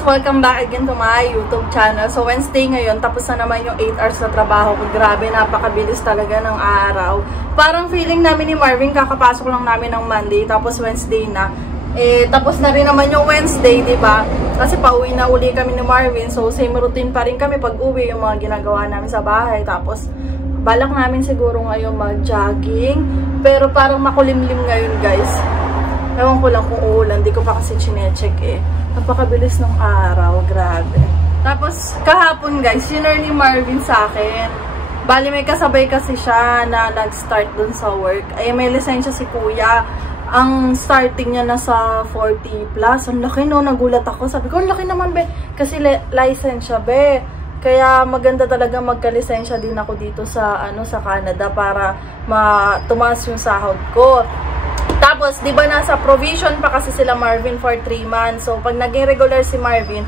Welcome back again to my YouTube channel. So Wednesday ngayon, tapos na naman yung 8 hours na trabaho ko. Grabe, napakabilis talaga ng araw. Parang feeling namin ni Marvin, kakapasok lang namin ng Monday, tapos Wednesday na. Tapos na rin naman yung Wednesday, diba? Kasi pauwi na uli kami ni Marvin. So same routine pa rin kami pag uwi, yung mga ginagawa namin sa bahay. Tapos balak namin siguro ngayon mag-jogging. Pero parang makulimlim ngayon, guys. Ewan ko lang kung uulan, di ko pa kasi chinecheck Napakabilis ng araw, grabe. Tapos kahapon, guys, yunor ni Marvin sa akin. Bali may kasabay kasi siya na nag-start dun sa work. Ay may lisensya si kuya. Ang starting niya nasa 40 plus. Ang laki no, nagulat ako. Sabi ko, ang laki naman be. Kasi lisensya be. Kaya maganda talaga magka-lisensya din ako dito sa sa Canada para tumaas yung sahod ko. Tapos, di ba nasa provision pa kasi sila Marvin for 3 months. So, pag naging regular si Marvin,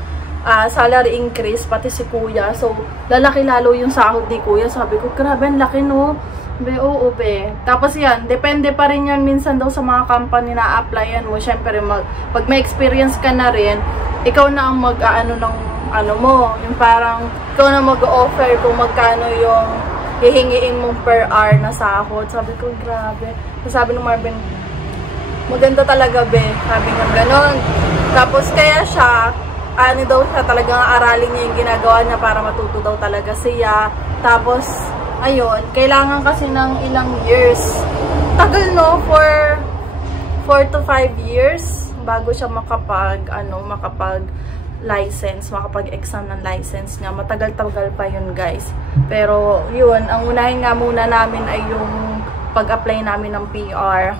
salary increase, pati si kuya. So, lalaki lalo yung sahod ni kuya. Sabi ko, grabe, ang laki no. Be, oo, be. Tapos yan, depende pa rin yan minsan daw sa mga company na applyan mo. Siyempre, pag may experience ka na rin, ikaw na ang mo. Yung parang, ikaw na mag-offer kung magkano yung hihingiin mong per hour na sahod. Sabi ko, grabe. Sabi ng Marvin, maganda talaga be, sabi nga gano'n. Tapos kaya siya, daw siya talagang aralin niya yung ginagawa niya para matuto daw talaga siya. Tapos, ayun, kailangan kasi ng ilang years. Tagal no, for 4 to 5 years bago siya makapag-license, makapag-exam ng license niya. Matagal-tagal pa yun, guys. Pero, yun, ang unahin nga muna namin ay yung pag-apply namin ng PR.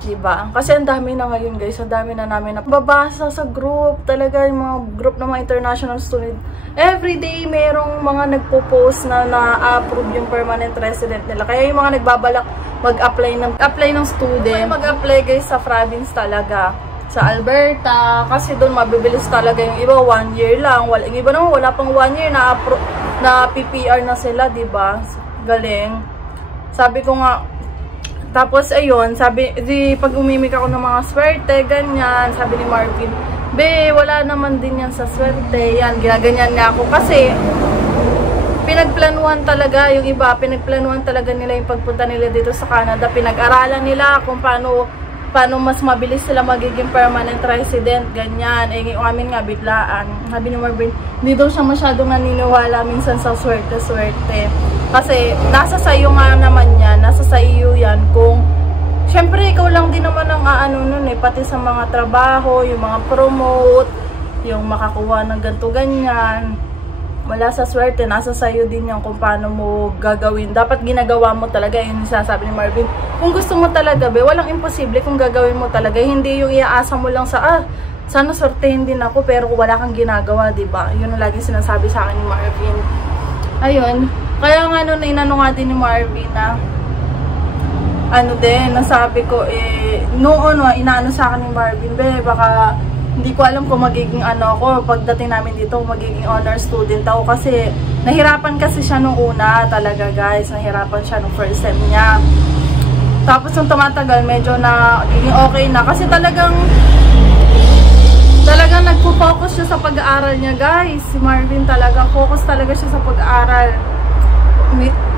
Diba? Kasi ang dami na ngayon, guys. Ang dami na namin nababasa sa group. Talaga yung mga group ng mga international student. Everyday, merong mga nagpo-post na na-approve yung permanent resident nila. Kaya yung mga nagbabalak mag-apply ng student. Mag-apply, guys, sa province talaga. Sa Alberta. Kasi doon mabibilis talaga yung iba. 1 year lang. Yung iba naman, wala pang 1 year na PPR na sila, diba? Galing. Sabi ko nga, tapos, ayun, pag umimik ako ng mga swerte, ganyan, sabi ni Marvin, be, wala naman din yan sa swerte, yan, ginaganyan nga ako, kasi, pinagplanuhan talaga, yung iba, pinagplanuhan talaga nila yung pagpunta nila dito sa Canada, pinag-aralan nila kung paano mas mabilis sila magiging permanent resident, ganyan, yung amin nga, biglaan, sabi ni Marvin, hindi daw siya masyadong naniniwala minsan sa swerte-swerte. Kasi, nasa sayo nga naman yan, nasa sayo yan kung, syempre, ikaw lang din naman ang pati sa mga trabaho, yung mga promote, yung makakuha ng ganto-ganyan. Wala sa swerte, nasa sayo din yan kung paano mo gagawin. Dapat ginagawa mo talaga, yun yung sasabi ni Marvin. Kung gusto mo talaga, be, walang imposible kung gagawin mo talaga. Hindi yung iaasa mo lang sa, sana swertehin din ako, pero wala kang ginagawa, diba? Yun ang laging sinasabi sa akin ni Marvin. Ayun. Kaya nga inano nga din ni Marvin na nasabi ko noon inaano sa akin ni Marvin, be, baka hindi ko alam kung magiging ako pagdating namin dito, magiging honor student ako kasi nahirapan kasi siya nung una talaga, guys. Nahirapan siya nung first sem niya. Tapos nung tumatagal, medyo naging okay na kasi talagang nagpo-focus siya sa pag-aaral niya, guys. Si Marvin talagang focus talaga siya sa pag-aaral.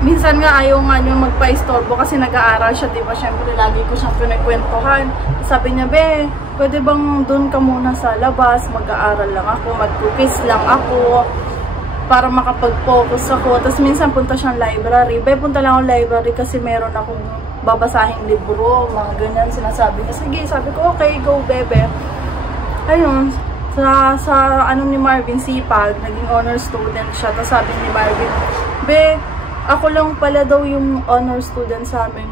Minsan nga ayaw nga niya magpa-istorbo kasi nag-aaral siya, diba? Siyempre, lagi ko siyang pinagkwentuhan. Sabi niya, be, pwede bang doon ka muna sa labas? Mag-aaral lang ako, mag-cookies lang ako para makapag-focus ako. Tapos minsan punta siyang library. Be, punta lang ako library kasi meron akong babasahing libro, mga ganyan. Sinasabi niya, sige, sabi ko, okay, go, bebe. Ayun, sa ni Marvin, sipag, naging honor student siya. Tapos sabi ni Marvin, be, ako lang pala daw yung honor student sa amin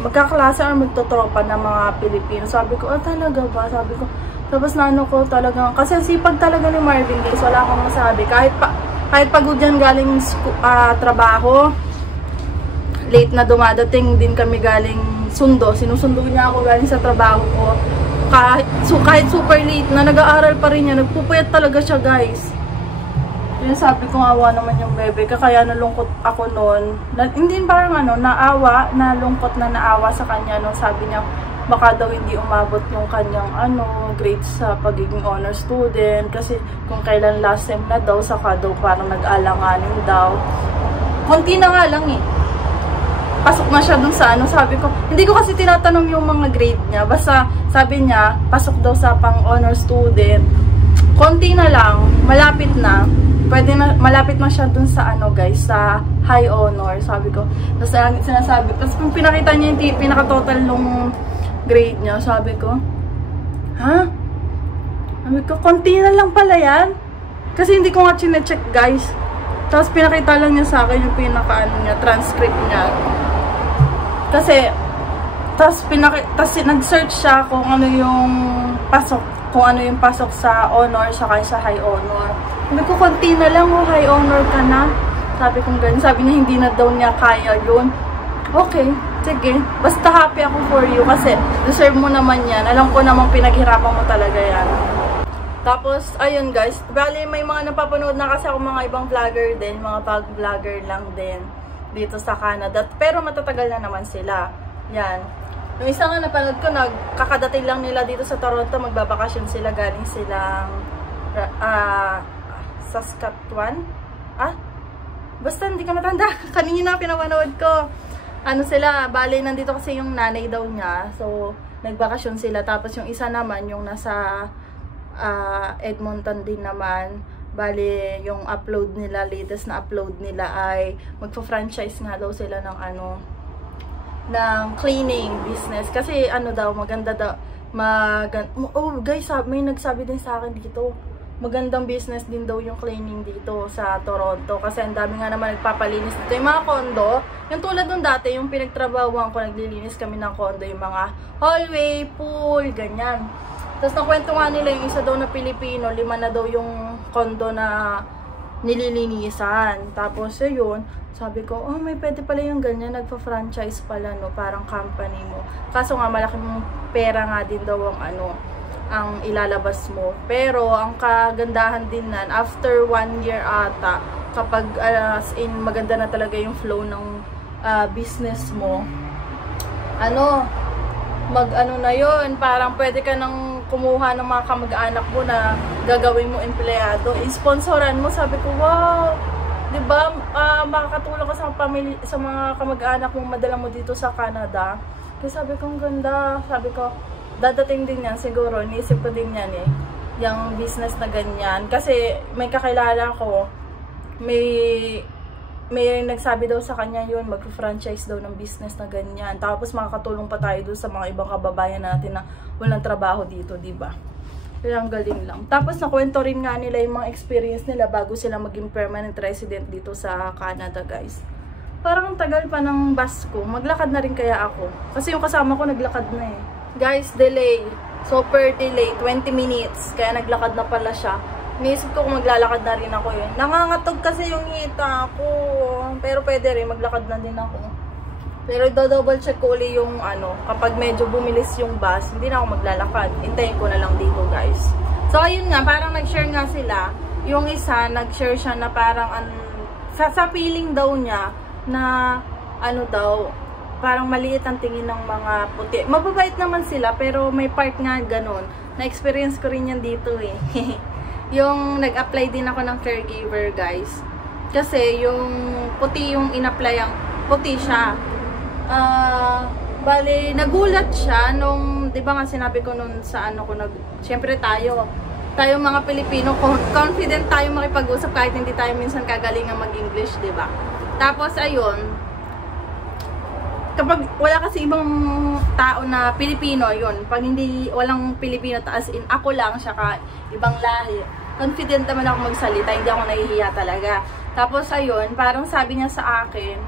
magkaklase or magtotropa ng mga Pilipino. Sabi ko, talaga ba? Sabi ko, tapos ko talagang, kasi sipag talaga ni Marvin, guys, wala akong masabi. Kahit pagod yan galing trabaho, late na dumadating din kami galing sundo. Sinusundo niya ako galing sa trabaho ko. Kahit super late na nag-aaral pa rin niya, nagpupuyat talaga siya, guys. Yun, sabi ko, awa naman yung bebe. Kaya nalungkot ako noon. Hindi parang naawa, nalungkot na naawa sa kanya. No? Sabi niya, baka daw hindi umabot yung kanyang grades sa pagiging honor student kasi kung kailan last sem na daw, saka daw parang nag-alanganin daw. Konti na nga lang eh. Pasok na siya dun sa sabi ko, hindi ko kasi tinatanong yung mga grade niya, basta sabi niya, pasok daw sa pang honor student. Konti na lang, malapit na. Pwede na, malapit na siya dun sa guys, sa high honor, sabi ko. Tapos sinasabi, tapos kung pinakita niya yung pinaka-total nung grade niya, sabi ko, ha? Sabi ko, konti na lang pala yan. Kasi hindi ko nga chinecheck guys. Tapos pinakita lang niya sa akin yung niya, transcript niya. Kasi, tapos nag-search siya kung ano yung pasok sa honor, saka sa high honor. Sabi ko, konti na lang, high honor ka na. Sabi ko ganun. Sabi niya, hindi na daw niya kaya yun. Okay, sige. Basta happy ako for you kasi deserve mo naman yan. Alam ko namang pinaghirapan mo talaga yan. Tapos, ayun guys. Bali, may mga napapanood na kasi ako mga ibang vlogger din. Mga pag-vlogger lang din dito sa Canada. Pero matatagal na naman sila. Yan. Yung isa nga napanood ko, kakadating lang nila dito sa Toronto. Magbabakasyon sila. Galing silang Saskatchewan? Basta hindi ka matanda. Kanina pinapanood ko. Sila, bali nandito kasi yung nanay daw niya. So, nagbakasyon sila. Tapos yung isa naman, yung nasa Edmonton din naman. Bali, yung upload nila, latest na upload nila ay magpa-franchise nga daw sila ng ng cleaning business. Kasi daw, maganda daw. Oh guys, may nagsabi din sa akin dito. Magandang business din daw yung cleaning dito sa Toronto. Kasi ang dami nga naman nagpapalinis dito. Yung mga condo, yung tulad nung dati, yung pinagtrabahuan ko, naglilinis kami ng condo, yung mga hallway, pool, ganyan. Tapos nakwento nga nila yung isa daw na Pilipino, 5 na daw yung condo na nililinisan. Tapos yun, sabi ko, oh may pwede pala yung ganyan, nagpa-franchise pala no, parang company mo. Kaso nga malaking pera nga din daw ang ilalabas mo. Pero ang kagandahan din nan, after 1 year ata, kapag as in maganda na talaga yung flow ng business mo, na yun, parang pwede ka nang kumuha ng mga kamag-anak mo na gagawin mo empleyado, sponsoran mo. Sabi ko, wow, diba, makakatulong ka sa pamilya, sa mga kamag-anak mo, madala mo dito sa Canada. Kasi sabi ko, ang ganda. Sabi ko, dadating din yan siguro, niisip ko din yan yung business na ganyan. Kasi may kakilala ko, may nagsabi daw sa kanya yun, mag-franchise daw ng business na ganyan. Tapos makakatulong pa tayo doon sa mga ibang kababayan natin na walang trabaho dito, diba? Kaya ang galing lang. Tapos nakwento rin nga nila yung mga experience nila bago sila maging permanent resident dito sa Canada, guys. Parang ang tagal pa ng bus ko. Maglakad na rin kaya ako. Kasi yung kasama ko naglakad na eh. Guys, delay. Super delay. 20 minutes. Kaya naglakad na pala siya. Niisip ko kung maglalakad na rin ako yun. Nangangatog kasi yung hita ko. Pero pwede rin. Maglakad na din ako. Pero double check ko uli yung kapag medyo bumilis yung bus, hindi na ako maglalakad. Hintayin ko na lang dito, guys. So, ayun nga. Parang nag-share nga sila. Yung isa, nag-share siya na parang sa feeling daw niya na parang maliit ang tingin ng mga puti. Mababait naman sila, pero may part nga ganun. Na-experience ko rin yan dito eh. Yung nag-apply din ako ng caregiver, guys. Kasi yung puti yung in-apply, puti siya. Bale, nagulat siya nung, di ba nga sinabi ko nun sa syempre tayo mga Pilipino, confident tayo makipag-usap kahit hindi tayo minsan kagalingan mag-English, di ba? Tapos, ayun, kapag wala kasi ibang tao na Pilipino, yun, pag walang Pilipino, as in, ako lang, saka ibang lahi, confident naman ako magsalita, hindi ako nahihiya talaga. Tapos, ayun, parang sabi niya sa akin,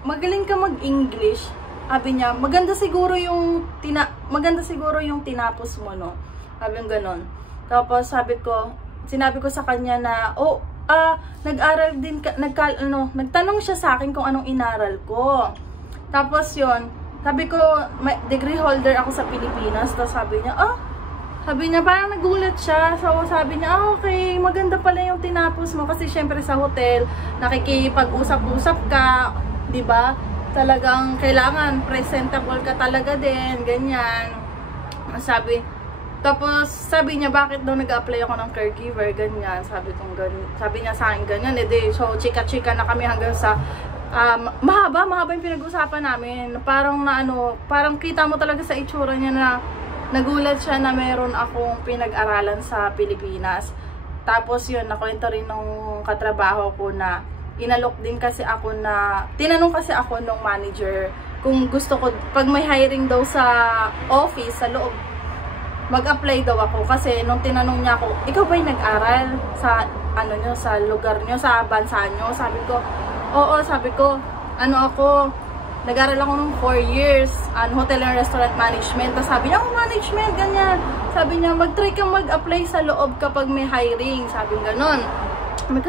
magaling ka mag-English. Sabi niya, maganda siguro yung tinapos mo, no? Sabi yung ganon. Tapos, sinabi ko sa kanya na, nag-aral din nagtanong siya sa akin kung anong inaral ko. Tapos yun, sabi ko, degree holder ako sa Pilipinas. Tapos sabi niya, parang nagulat siya. So sabi niya, okay, maganda pala yung tinapos mo. Kasi syempre sa hotel, nakikipag-usap-usap ka, diba? talagang kailangan presentable ka talaga din, ganyan. Tapos sabi niya, bakit daw nag-apply ako ng caregiver, ganyan. Sabi niya sa akin ganyan, so chika-chika na kami hanggang sa mahaba yung pinag-usapan namin. Parang parang kita mo talaga sa itsura niya na nagulat siya na meron akong pinag-aralan sa Pilipinas. Tapos yun, nakwento rin nung katrabaho ko na inalok din kasi ako na, tinanong kasi ako nung manager kung gusto ko, pag may hiring daw sa office, sa loob, mag-apply daw ako. Kasi nung tinanong niya ako, ikaw ba'y nag-aral sa, sa lugar nyo, sa bansa nyo? Sabi ko, oo, sabi ko, nag-aral ako nung 4 years, hotel and restaurant management. Tapos sabi niya, management, ganyan. Sabi niya, mag-try kang mag-apply sa loob kapag may hiring. Sabi nga ganon.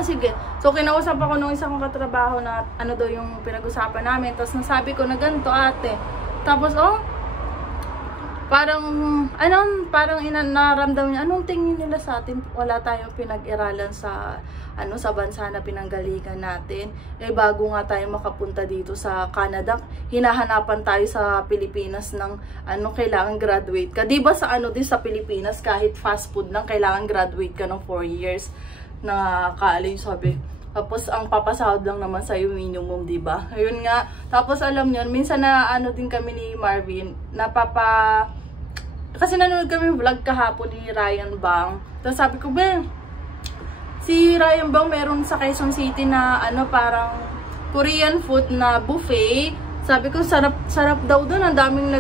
Sige. So, kinausap ako nung isang katrabaho na daw yung pinag-usapan namin. Tapos nasabi ko na ganito, ate. Tapos, parang naramdam niya, anong tingin nila sa atin? Wala tayong pinag-iralan sa bansa na pinanggalingan natin. Bago nga tayo makapunta dito sa Canada, hinahanapan tayo sa Pilipinas ng kailangan graduate ka. Diba sa din sa Pilipinas, kahit fast food lang, kailangan graduate ka ng 4 years na college, sabi. Tapos ang papasahod lang naman sa'yo minimum, diba? Ayun nga. Tapos alam niyo, minsan na din kami ni Marvin, kasi nanonood kami vlog kahapon ni Ryan Bang. Tapos sabi ko, si Ryan Bang meron sa Quezon City na parang Korean food na buffet. Sabi ko, sarap daw doon. Ang daming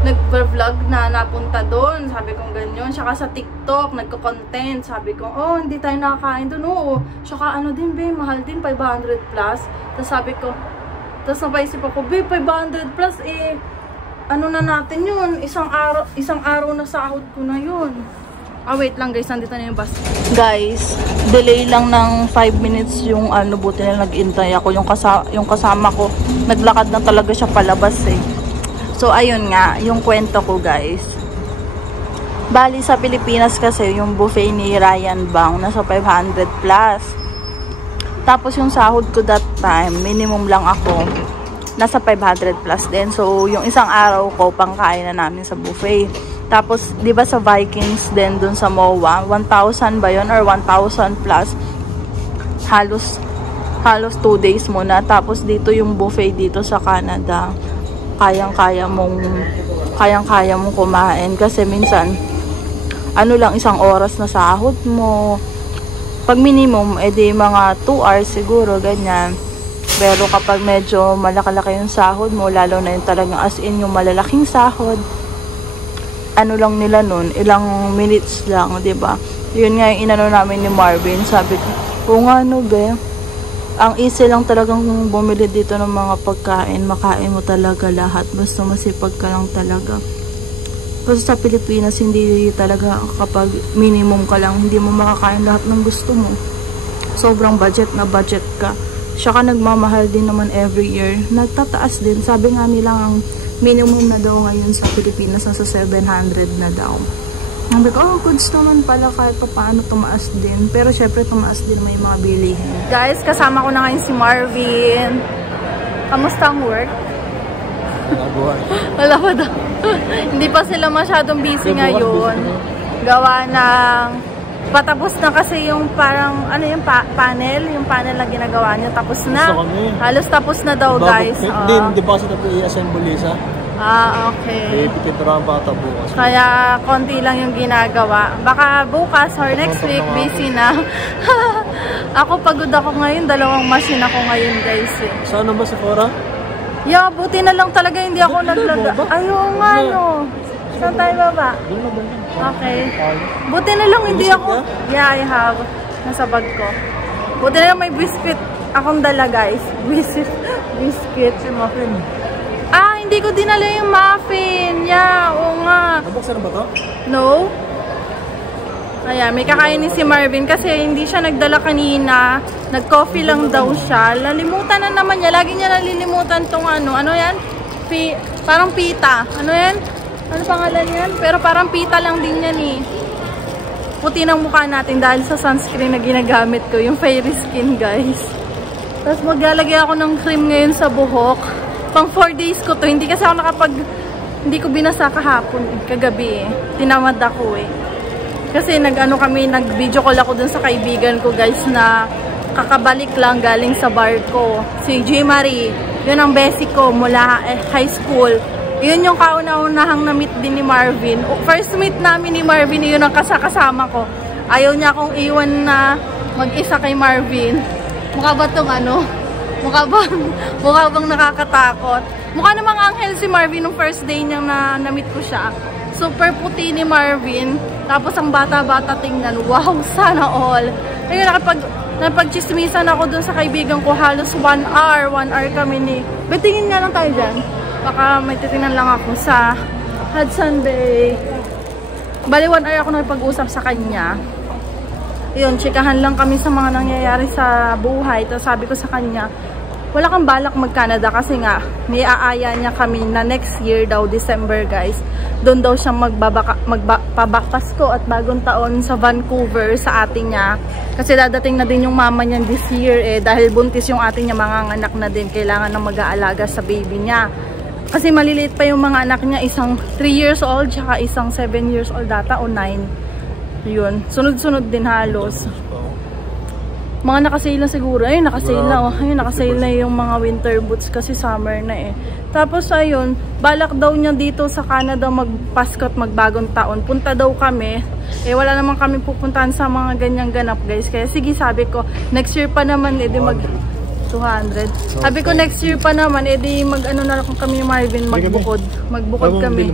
nag-vlog na napunta doon. Sabi ko ganyan. Saka sa TikTok, nagko-content. Sabi ko, hindi tayo nakakain doon. Oo. Saka din, mahal din, 500 plus. Tapos sabi ko, tapos napaisip ako, 500 plus, na natin yun? Isang araw na sahod ko na yun. Wait lang guys, nandito na yung bus. Guys, delay lang ng 5 minutes yung buti na nag-intay ako. Yung kasama ko, naglakad na talaga siya palabas So, ayun nga, yung kwento ko guys. Bali sa Pilipinas kasi, yung buffet ni Ryan Bang, nasa 500 plus. Tapos yung sahod ko that time, minimum lang ako, nasa 500 plus din. So, yung isang araw ko, pangkain na namin sa buffet. Tapos, di ba sa Vikings din, dun sa MOA, 1,000 ba yun? Or 1,000 plus. Halos 2 days muna. Tapos, dito yung buffet dito sa Canada. Kayang-kaya mong kumain. Kasi minsan, lang, isang oras na sahod mo. Pag minimum, edi mga 2 hours siguro, ganyan. Pero kapag medyo malaki-laki yung sahod mo, lalo na yung talagang as in yung malalaking sahod, lang nila nun, ilang minutes lang, diba? Yun nga yung namin ni Marvin. Sabi ko, ang easy lang talagang bumili dito ng mga pagkain. Makain mo talaga lahat. Basta masipag ka lang talaga. Kasi sa Pilipinas, hindi talaga kapag minimum ka lang, hindi mo makakain lahat ng gusto mo. Sobrang budget na budget ka. Saka nagmamahal din naman every year. Nagtataas din. Sabi nga nila ang minimum na daw ngayon sa Pilipinas nasa 700 na daw. Sabi ko, goods naman pala kahit pa paano tumaas din. Pero syempre tumaas din may mga bilihin. Guys, kasama ko na ngayon si Marvin. Kamusta ang work? Wala pa daw. Hindi pa sila masyadong busy ngayon. Gawa ng patapos na kasi yung parang, yung panel na ginagawa niya. Tapos na. Halos tapos na daw, guys. Hindi pa kasi tapos i-assemble isa. Okay. Pipinturahan pa ata bukas. Kaya, konti lang yung ginagawa. Baka bukas or next week, busy na. Ako, pagod ako ngayon. 2 machine ako ngayon, guys. Saan ba sa Cora? Yeah, buti na lang talaga hindi ako naglada. Ayun nga, Saan tayo baba? Okay. Buti na lang hindi ako. Yeah, I have. Nasa bag ko. Buti na lang may biscuit akong dala, guys. Biscuit. Si muffin. Hindi ko dinala yung muffin. Yeah, oo nga. Nabuksan na ba to? No. Kaya, may kakainin si Marvin kasi hindi siya nagdala kanina. Nag-coffee lang daw siya. Nalimutan na naman niya. Lagi niya nalilimutan tong ano yan? Parang pita. Ano yan? Ano pangalan yan? Pero parang pita lang din yan eh. Puti ng mukha natin dahil sa sunscreen na ginagamit ko. Yung fairy skin, guys. Tapos maglalagay ako ng cream ngayon sa buhok. Pang 4 days ko to. Hindi kasi ako hindi ko binasa kahapon, kagabi eh. Tinamad ako eh. Kasi nag-video call ako dun sa kaibigan ko guys na kakabalik lang galing sa barko. Si J. Marie, yun ang basic ko mula high school. Yun yung kauna-unahang na-meet din ni Marvin. First meet namin ni Marvin, yun ang kasama ko. Ayaw niya akong iwan na mag-isa kay Marvin. Mukha ba itong ano? Mukha bang nakakatakot? Mukha namang anghel si Marvin nung first day niya na-meet ko siya. Super puti ni Marvin. Tapos ang bata-bata tingnan. Wow, sana all. Ayun, napagchismisan ako dun sa kaibigan ko. Halos 1 hour kami ni... Betingin nga lang tayo dyan. Baka may titingnan lang ako sa Hudson Bay. Bali 1 hour ako nakipag-usap sa kanya. Yun, chikahan lang kami sa mga nangyayari sa buhay. Tapos sabi ko sa kanya, wala kang balak mag-Canada kasi nga may aaya niya kami na next year daw, December guys. Doon daw siya magpapasko at bagong taon sa Vancouver sa ate niya. Kasi dadating na din yung mama niya this year eh. Dahil buntis yung ate niya, manganganak na din. Kailangan ng mag-aalaga sa baby niya. Kasi maliliit pa yung mga anak niya. Isang 3 years old, tsaka isang 7 years old data o 9. Yun. Sunod-sunod din halos. Mga nakasale na siguro. Ayun, nakasale na. Oh. Ayun, nakasale na yung mga winter boots kasi summer na eh. Tapos ayun, balak daw niya dito sa Canada magpasko at magbagong taon. Punta daw kami. Eh wala naman kami pupuntahan sa mga ganyang ganap guys. Kaya sige, sabi ko, next year pa naman edi mag 200. Sabi ko next year pa naman edi mag-ano na lang kami Marvin, magbukod. Magbukod kami.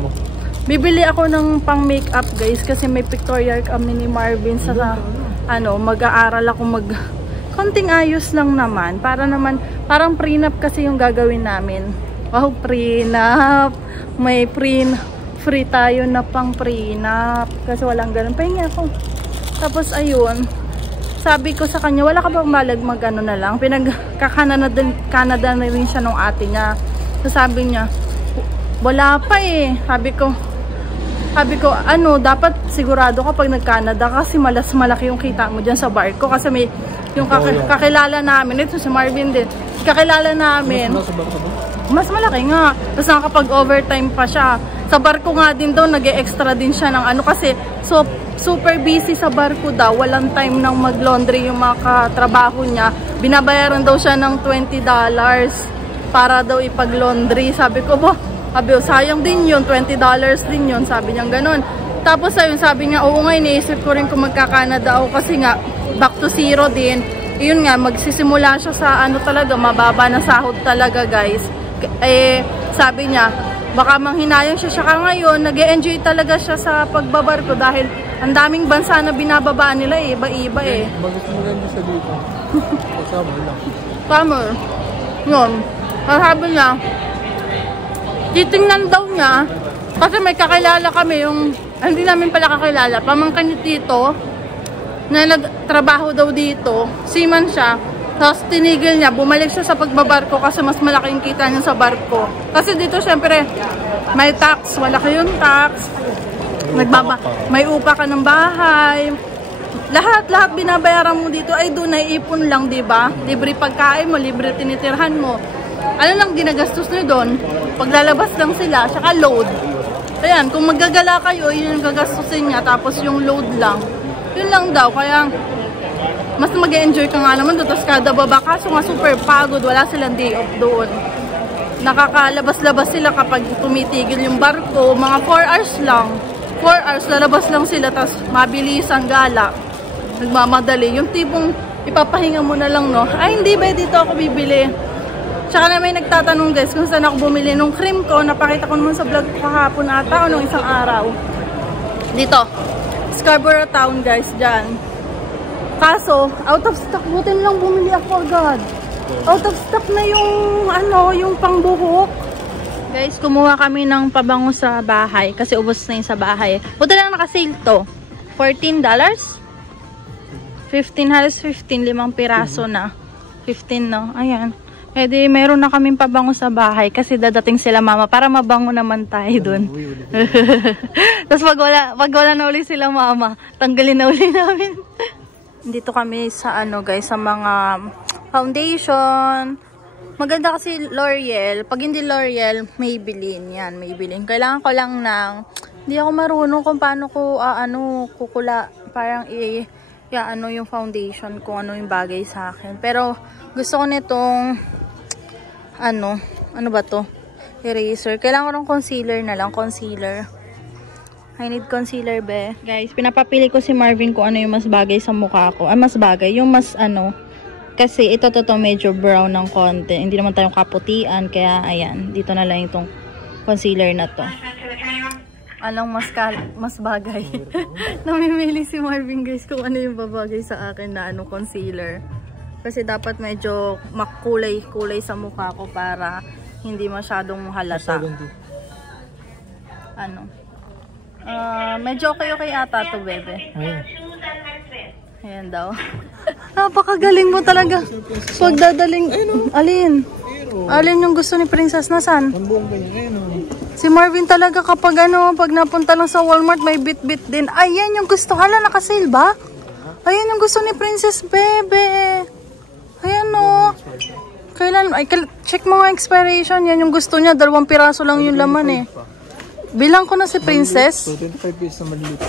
Bibili ako ng pang makeup guys kasi may pictorial kami ni Marvin sa mag-aaral ako konting ayos lang naman para naman parang prenup kasi yung gagawin namin. Wow, prenup. May free tayo na pang prenup kasi walang ganun. Pahingi ako. Tapos ayun, sabi ko sa kanya, wala ka bang malag mag-ano na lang? Canada na rin siya nung ate niya. So sabi niya, wala pa eh. Sabi ko, dapat sigurado ka pag nag-Canada kasi malaki yung kita mo dyan sa barko. Kasi may yung kakilala namin. Ito si Marvin din. Kakilala namin. Mas malaki nga. Tapos nakakapag-overtime pa siya. Sa barko nga din daw, nag-e-extra din siya ng kasi super busy sa barko daw. Walang time nang mag-laundry yung mga katrabaho niya. Binabayaran daw siya ng $20 para daw ipag-laundry. Sabi ko, sayang din yun, $20 din yun, sabi niya ganun. Tapos ayun, sabi niya, oo nga, iniisip ko rin kung magka-Canada ako kasi nga, back to zero din. Yun nga, magsisimula siya sa talaga, mababa na sahod talaga guys. Sabi niya, baka manghinayang siya ngayon, nag-e-enjoy talaga siya sa pagbabarko dahil ang daming bansa na binababa nila eh, iba-iba eh. Bakit mo rin siya dito? Summer lang. Summer. Yun. Sabi niya, titingnan daw niya kasi may kakilala kami yung hindi namin pala kakilala, pamangkin ni Tito na nagtrabaho daw dito, seaman siya, tapos tinigil niya, bumalik siya sa pagbabarko kasi mas malaki yung kita niya sa barko kasi dito syempre may tax, malaki yung tax, may upa ka ng bahay, lahat binabayaran mo dito ay doon naiipon lang, diba? Libre pagkain mo, libre tinitirhan mo. Ano lang ginagastos nyo doon? Paglalabas lang sila, saka load. Ayan, kung maggagala kayo, yun yung gagastusin niya, tapos yung load lang. Yun lang daw, kaya mas mag-enjoy ka nga naman doon. Tapos kada baba, kaso nga super pagod, wala silang day off doon. Nakakalabas-labas sila kapag tumitigil yung barko, mga 4 hours lang. 4 hours, lalabas lang sila, tapos mabilis ang gala. Nagmamadali. Yung tipong ipapahinga mo na lang, no? Ay, hindi ba dito ako bibili? Tsaka na may nagtatanong guys kung saan ako bumili nung cream ko. Napakita ko naman sa vlog kahapon ata o nung isang araw. Dito. Scarborough Town guys, dyan. Kaso, out of stock. Butin lang bumili ako agad. Out of stock na yung yung pangbuhok. Guys, kumuha kami ng pabango sa bahay kasi ubos na yung sa bahay. Buti lang nakasale to. $14? 15, halos 15, 5 piraso na. 15 no, ayan. Eh di, meron na kaming pabango sa bahay kasi dadating sila mama para mabango naman tayo dun. Tapos pag wala na uli sila mama, tanggalin na uli namin. Dito kami sa guys, sa mga Foundation. Maganda kasi L'Oreal. Pag hindi L'Oreal, Maybelline. Yan, Maybelline. Kailangan ko lang ng... Hindi ako marunong kung paano ko, kukula. Parang yung foundation, kung ano yung bagay sa akin. Pero, gusto ko nitong, ano ba to? Eraser. Kailangan ko ng concealer na lang. Concealer. I need concealer, be. Guys, pinapapili ko si Marvin kung ano yung mas bagay sa mukha ko. Mas bagay. Yung mas, kasi ito medyo brown ng konti. Hindi naman tayong kaputian. Kaya, ayan. Dito na lang itong concealer na to. Anong mas bagay? Namimili si Marvin, guys, kung ano yung babagay sa akin na concealer. Kasi dapat medyo makulay-kulay sa mukha ko para hindi masyadong halata. Medyo okay ata to, bebe. Ayan daw. Napakagaling mo talaga. Pagdadaling, alin yung gusto ni Princess, nasan? Si Marvin talaga kapag pag napunta lang sa Walmart, may bit-bit din. Ayan yung gusto. Hala, nakasale ba? Ayan yung gusto ni Princess, bebe. Ayan o. Kailan? Check mo nga expiration. Yan yung gusto niya. 2 piraso lang yung laman eh. Bilang ko na si Princess. 25 pesos na maliliit.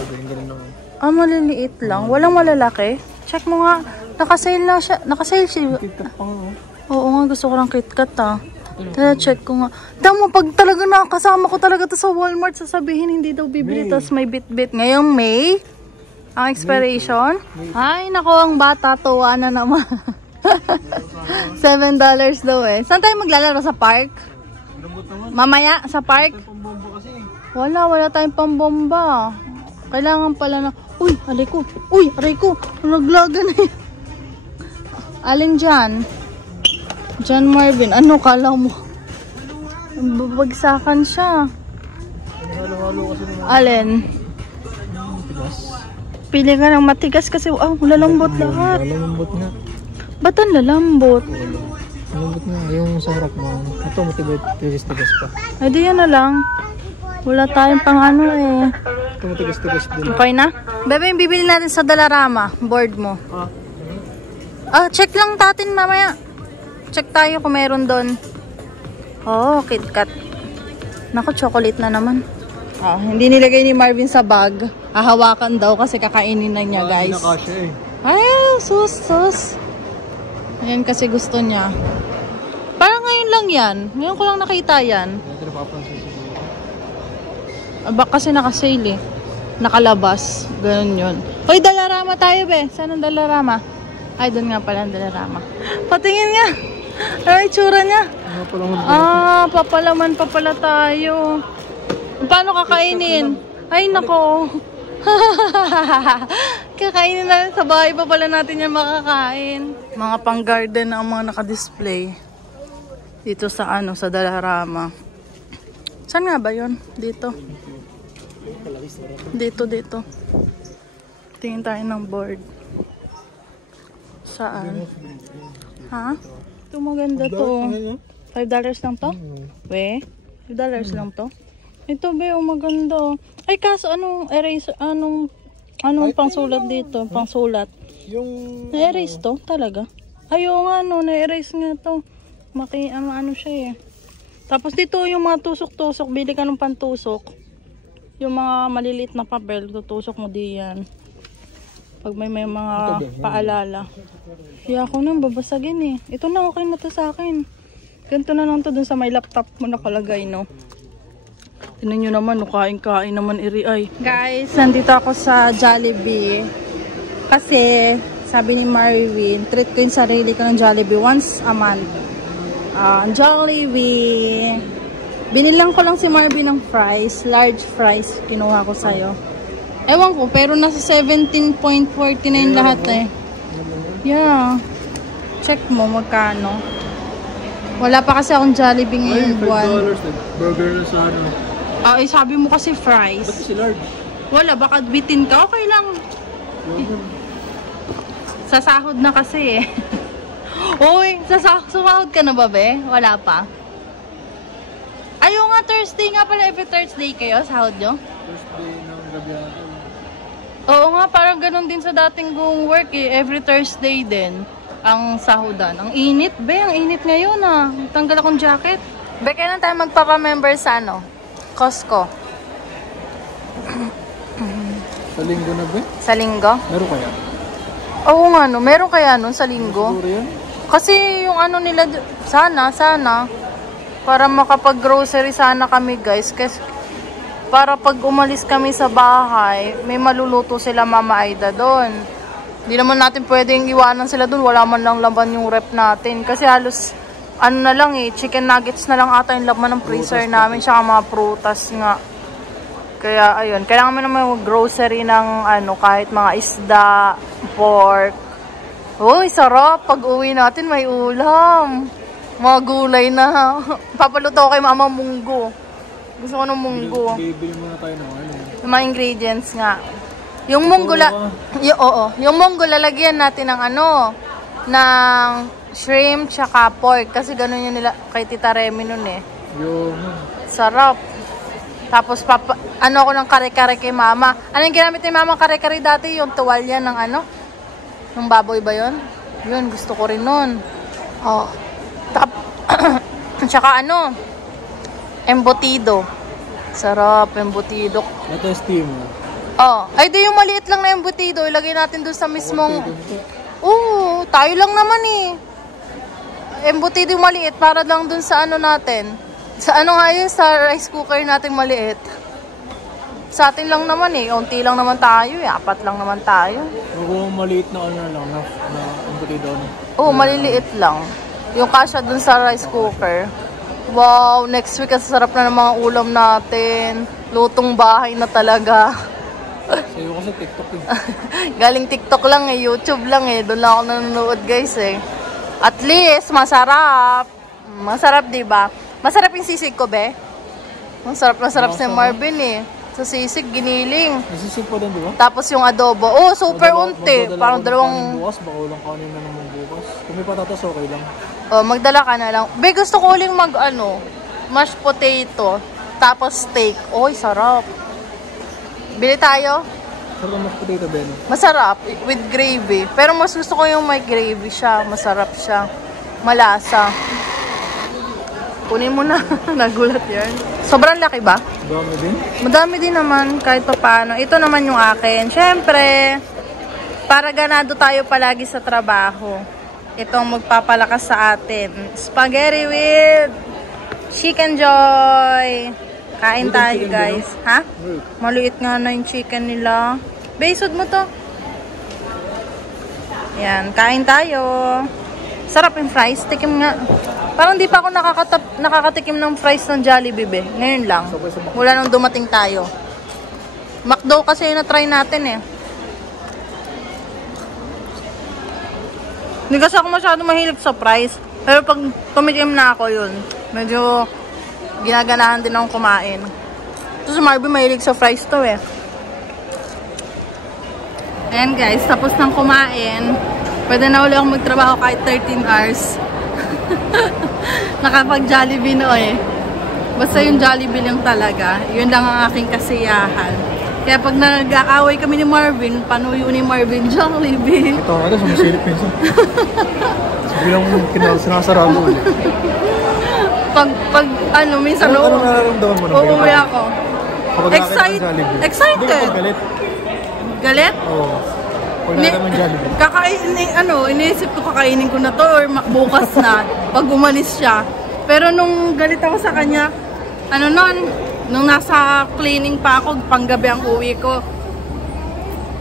Maliliit lang. Walang malalaki. Check mo nga. Nakasale na siya. Nakasale siya. Oo nga, gusto ko lang KitKat Kaya check ko nga. Tama, pag talaga nakakasama ko talaga to sa Walmart, sasabihin hindi daw bibili. Tapos may bit-bit. Ngayong May, ang expiration. Ay, nako, ang bata. Tuwa na naman. $7 daw eh. Saan tayo maglalaro? Sa park? Mamaya, sa park? Wala tayong pambomba. Kailangan pala na... Uy, aray ko. Naglaga na yun. Alin dyan? John Marvin. Ano kala mo? Babagsakan siya. Alin? Pili ka ng matigas kasi lalambot lahat. Lalambot nga. Ba't ang lalambot? Lalambot nga. Yung sa harap mo. Ito matigas pa. Ay di yan na lang. Wala tayong pang eh. Ito matigas din. Okay na? Bebe, yung bibili natin sa Dalarama. Board mo. Check lang natin mamaya. Check tayo kung meron doon. KitKat. Naku, chocolate na naman. Hindi nilagay ni Marvin sa bag. Hahawakan daw kasi kakainin na niya, guys. Hindi na kasya eh. Ay, sus. Ayan kasi gusto niya. Parang ngayon lang yan. Ngayon ko lang nakita yan. Kasi nakasale eh. Nakalabas. Ganun yun. Hoy, Dalarama tayo, be. Saan ang Dalarama? Ay, doon nga pala ang Dalarama. Patingin nga. Ay, tsura niya. Papalaman pa pala tayo. Paano kakainin? Ay, nako. Kakainin na sa bahay pa pala natin yan makakain. Mga pang-garden ang mga nakadisplay. Dito sa sa Dalarama. Saan nga ba yun? Dito. Dito. Tingin tayo ng board. Saan? Ha? Ito maganda to. $5 lang to? We? $5 lang to? Ito be, maganda. Ay, kaso anong eraser, anong pangsulat dito? Pangsulat. Yung... Na-erase to? Talaga? Ayaw nga, na-erase nga to. Siya eh. Tapos dito yung mga tusok-tusok, bili ka ng pantusok. Yung mga maliliit na papel, tutusok mo diyan. Pag may mga paalala. Kaya ako nang babasagin eh. Ito na, okay na to sa akin. Ganito na lang to dun sa may laptop mo nakalagay, no? Tignan nyo naman, kain-kain naman ay. Guys, nandito ako sa Jollibee. Kasi, sabi ni Marvin, treat ko yung sarili ko ng Jollibee once a month. Jollibee. Binilang ko lang si Marvin ng fries. Large fries. Kinuha ko sa'yo. Ewan ko, pero nasa 17.49 lahat eh. Yeah. Check mo magkano. Wala pa kasi akong Jollibee ngayon buwan. $5 burger na sa sabi mo kasi fries. Ba't si large? Wala, baka bitin ka. Okay lang. Sasahod na kasi eh. Uy, sasahod ka na ba, be? Wala pa. Ayaw nga, Thursday nga pala. Every Thursday kayo, sahod nyo? Thursday ng gabi Oo nga, parang ganun din sa dating kong work eh. Every Thursday din. ang sahudan. Ang init, be. Ang init ngayon, ah. Tanggal akong jacket. Be, kailan tayo magpapa-member sa ano? Costco. Sa linggo na ba? Sa linggo? Meron kaya? Oo nga, no. Meron kaya nun sa linggo? Siguro yan? Kasi yung ano nila, sana. Para makapag-grocery sana kami, guys. Kasi para pag umalis kami sa bahay, may maluluto sila Mama Aida doon. Hindi naman natin pwedeng iwanan sila doon. Wala man lang laman yung rep natin. Kasi halos, ano na lang eh, chicken nuggets na lang ata yung laman ng freezer namin. Tsaka mga prutas nga. Kaya, ayun. Kailangan mo naman mag-grocery ng ano, kahit mga isda, pork. Uy, sarap. Pag uwi natin, may ulam. Mga gulay na. Papaluto ko kay Mama Munggo. Gusto ko ng munggo. Bibili muna tayo ng ano. Yung mga ingredients nga. Yung munggo, yung munggo lalagyan natin ng ano, ng shrimp tsaka pork. Kasi ganun yung nila kay Tita Remy nun eh. Yung... Sarap. Tapos, ano ako ng kare-kare kay Mama. Ano yung ginamit ni Mama kare-kare dati? Yung tuwalya ng ano? Yung baboy ba yun? Yun, gusto ko rin nun. Oh. Tsaka ano? Embutido. Sarap, embutido. Na-testing mo. Oh, ay di yung maliit lang na embutido. Ilagay natin doon sa mismong... Oo, tayo lang naman eh. Embutido yung maliit para lang doon sa ano natin. Sa ano nga yun, sa rice cooker natin maliit. Sa atin lang naman eh. Unti lang naman tayo eh. 4 lang naman tayo. Kung maliit na ano lang, na embutido. Oo, maliliit lang. Yung kasya doon sa rice cooker. Wow, next week kasi sarap na ng mga ulam natin. Lutong bahay na talaga. Sa'yo kasi TikTok eh. Galing TikTok lang eh, YouTube lang eh. Doon lang ako nanonood guys eh. At least, masarap. Masarap diba? Masarap yung sisig ko be. Masarap na sarap si Marvin eh. Sa sisig, giniling. Nasisig pa din diba? Tapos yung adobo. Oh, super unti. Parang dalawang... Bukas, baka ulang kanin na naman bukas. Kung may patatas, okay lang. Oh, magdala ka na lang. Be, gusto ko uling mag ano, mashed potato. Tapos steak. Oy, sarap. Bili tayo? Sarap ang mashed potato, Ben. Masarap. With gravy. Pero mas gusto ko yung may gravy siya. Masarap siya. Malasa. Kunin mo na. Nagulat yan. Sobrang laki ba? Dami din? Madami din naman. Kahit pa paano. Ito naman yung akin. Siyempre, para ganado tayo palagi sa trabaho. Itong magpapalakas sa atin. Spaghetti with Chicken Joy. Kain tayo, guys. Ha? Maliit nga na yung chicken nila. Basod mo to. Yan. Kain tayo. Sarap yung fries. Tikim nga. Parang di pa ako nakakatikim ng fries ng Jollibee, be. Ngayon lang. Mula nung dumating tayo. McDo kasi yung na-try natin eh. Hindi kasi ako masyado mahilig sa fries. Pero pag tumikim na ako yun, medyo ginaganahan din akong kumain. Ito si Marvin mahilig sa fries to eh. Ayan guys, tapos nang kumain, pwede na ulit akong magtrabaho kahit 13 hours. Nakapag-Jollibee no eh. Basta yung Jollibee lang talaga. Yun lang ang aking kasiyahan. Kaya pag nag-aaway kami ni Marvin, panuyo ni Marvin, Jollibee. Ito nga ito, sumasilip minsan. Bilang sinasarado ulit. Pag ano, minsan Ano nararamdaman mo? uuwi ako. Excited. Hindi ka galit? Galit? Oo. Pag nararamdaman Jollibee. Iniisip ko kakainin ko na to or bukas na pag umalis siya. Pero nung galit ako sa kanya, nung nasa cleaning pa ako, panggabi ang uwi ko,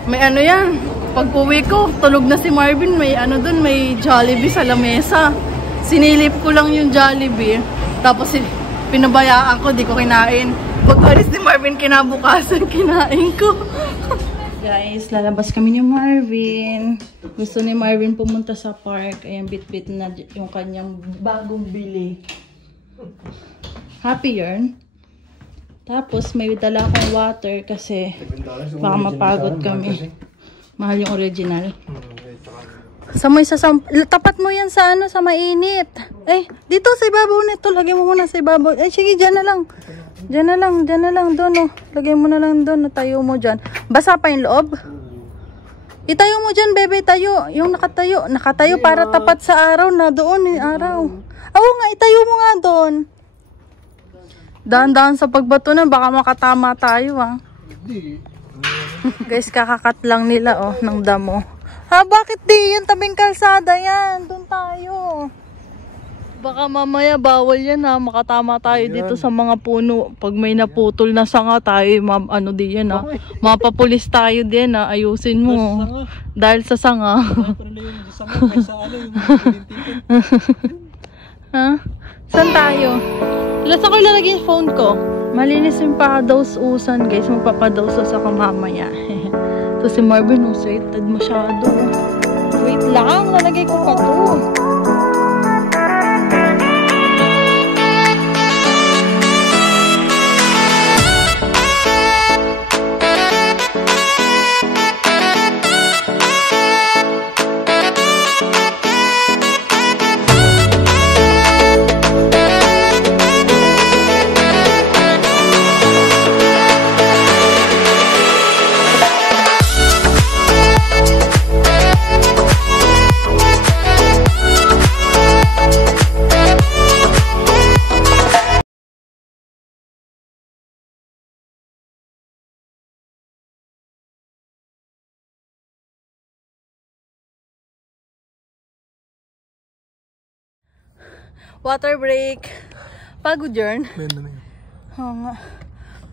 may ano yan, pag uwi ko, tulog na si Marvin, may dun, may Jollibee sa lamesa. Sinilip ko lang yung Jollibee, tapos pinabayaan ko, di ko kinain. Pag alis ni Marvin, kinabukasan, kinain ko. Guys, lalabas kami ni Marvin. Gusto ni Marvin pumunta sa park. Ayan, bit-bit na yung kanyang bagong bili. Happy yarn. Tapos, may dala akong water kasi baka mapagod kami. Mahal yung original. Tapat mo yan sa sa mainit. Dito sa ibabaw nito. Lagay mo muna sa ibabaw. Sige, dyan na lang. Dyan na lang, doon, oh. Lagay mo na lang doon, tayo mo dyan. Basa pa yung loob? Itayo mo dyan, bebe, tayo. Yung nakatayo. Nakatayo para tapat sa araw na doon yung araw. Oo nga, itayo mo nga doon. Dahan-dahan sa pagbato na, baka makatama tayo ah. Guys, kakakat lang nila oh, ng damo. Ha, bakit di? Yung tabing kalsada yan. Doon tayo. Baka mamaya bawal yan ha. Makatama tayo dito sa mga puno. Pag may naputol na sanga tayo, ano di yan ha. Mapapulis tayo din ha. Ayusin mo. Dahil sa sanga. Ha? Saan tayo? Lasa ko ilalagay yung phone ko. Malinis yung pakadaus-usan guys. Magpapadausos ako mamaya. So si Marvin, excited masyado. Wait lang, lalagay ko pa to. Water break. Pagod yarn. Oo nga.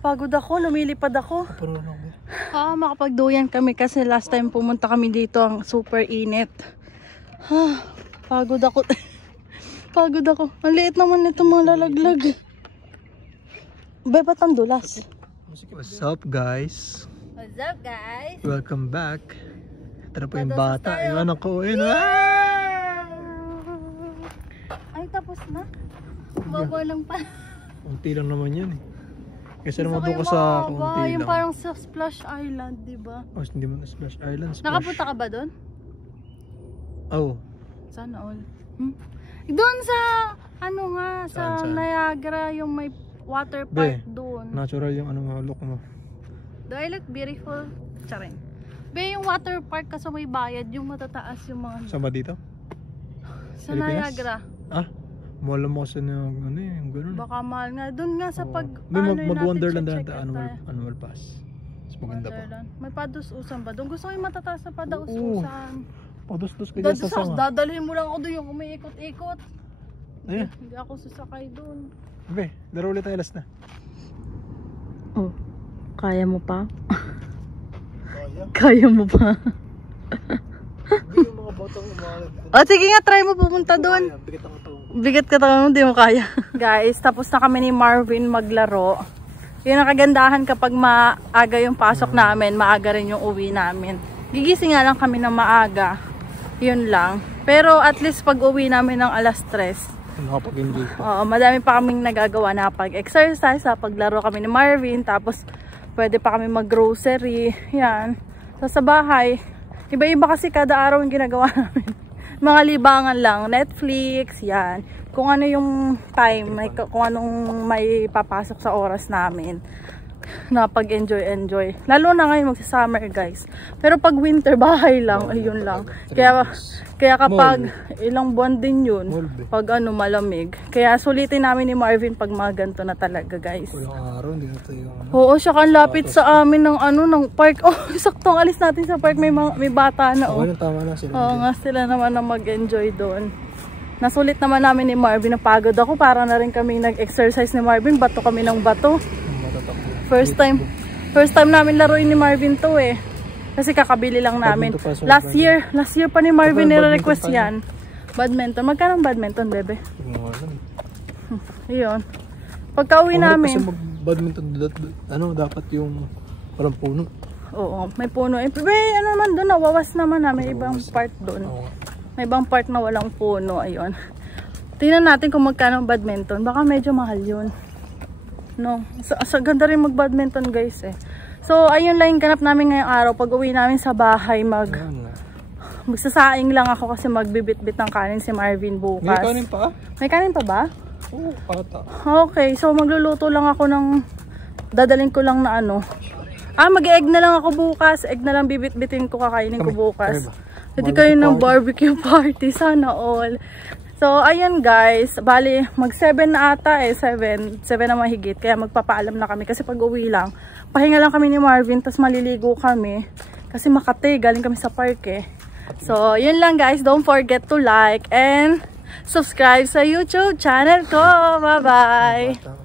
Pagod ako, lumilipad ako. Makapagduyan kami kasi last time pumunta kami dito ang super init. Pagod ako. Pagod ako. Ang liit naman itong mga lalaglag. Ba't ang dulas? What's up guys? What's up guys? Welcome back. Tara po yung bata. tayo. Yung anak ko. Ay, tapos na? Baba lang pa. Unti lang naman yan eh. Kasi naman doon Gusto ko ko sa yung kunti mahaba, yung lang. parang sa Splash Island, diba? Oh, hindi mo na Splash Island. Splash. Nakapunta ka ba doon? Oh. Sana all. Doon sa, ano nga, sa Saan? Niagara, yung may water park doon. Natural yung ano look mo. Do I look beautiful? Charing. Be, yung water park kasi may bayad, yung matataas yung mga... Saan ba dito? Sa Pilipinas? Niagara. Ah? Mahal mo kasi yung ano eh, yung ganun. Baka mahal nga. Doon nga sa pag... Mag-Wonderland natin, na annual pass. Mas maganda pa. Wonderland. May padus-usan ba? Doon gusto ko yung matataas na padus-usan. Padus-dus ka dyan sa sanga. Dadalhin mo lang ako doon yung umiikot-ikot. Ayan. Hindi ako sasakay doon. Okay, laro ulit tayo last na. Oh, kaya mo pa? Kaya? Kaya mo pa? Yung mga batang umalag. O sige nga, try mo pumunta doon. Bigat ang tao. Bigat ka tayo, hindi mo kaya. Guys, tapos na kami ni Marvin maglaro. Yun ang kagandahan kapag maaga yung pasok namin, maaga rin yung uwi namin. Gigising nga lang kami ng maaga. Yun lang. Pero at least pag uwi namin ng alas 3, nakapag-enjoy pa. oo, madami pa kaming nagagawa na pag-exercise, paglaro kami ni Marvin, tapos pwede pa kami mag-grocery. Yan. So sa bahay, iba-iba kasi kada araw yung ginagawa namin. Mga libangan lang, Netflix, yan. Kung ano yung time, kung anong may papasok sa oras namin. Na pag-enjoy. Lalo na ngayon magsa-summer guys. Pero pag winter, bahay lang, ayun lang. Kaya kapag ilang buwan din yun, pag ano malamig. Kaya sulitin namin ni Marvin pag mga ganito na talaga guys. Walang araw, hindi na tayo. Oo, siya kan lapit sa amin ng ano, ng park. Oh, saktong alis natin sa park, may bata na oh. Okay, tama na sila. Oo nga, sila naman na mag-enjoy doon. Nasulit naman namin ni Marvin, napagod ako. Para na rin kami nag-exercise ni Marvin, bato kami ng bato. First time namin laruin ni Marvin to eh. Kasi kakabili lang namin. Last year pa ni Marvin nire-request yan. Badminton. Magkano badminton, bebe? Ayun. Pagka uwi namin. Kasi mag-badminton, dapat yung parang puno. Oo, may puno. Eh, ano naman doon, nawawas naman na. May ibang part doon. May ibang part na walang puno. Ayun. Tingnan natin kung magkano badminton. Baka medyo mahal yun. No, sa ganda rin mag-badminton guys eh. So ayun lang yung ganap namin ngayong araw. Pag uwi namin sa bahay, magsasaing lang ako kasi magbibit-bit ng kanin si Marvin bukas. May kanin pa? May kanin pa ba? Oo, pata. Okay, so magluluto lang ako ng dadalhin ko lang na ano, Mag-egg na lang ako bukas. Egg na lang bibit-bitin ko, kakainin ko bukas. Pwede kayo ng barbecue party. Sana all. So, ayan guys. Bali, mag-7 na ata eh. 7 na mahigit. Kaya magpapaalam na kami. Kasi pag uwi lang, pahinga lang kami ni Marvin. Tapos maliligo kami. Kasi Makati, galing kami sa park eh. So, yun lang guys. Don't forget to like and subscribe sa YouTube channel ko. Bye-bye!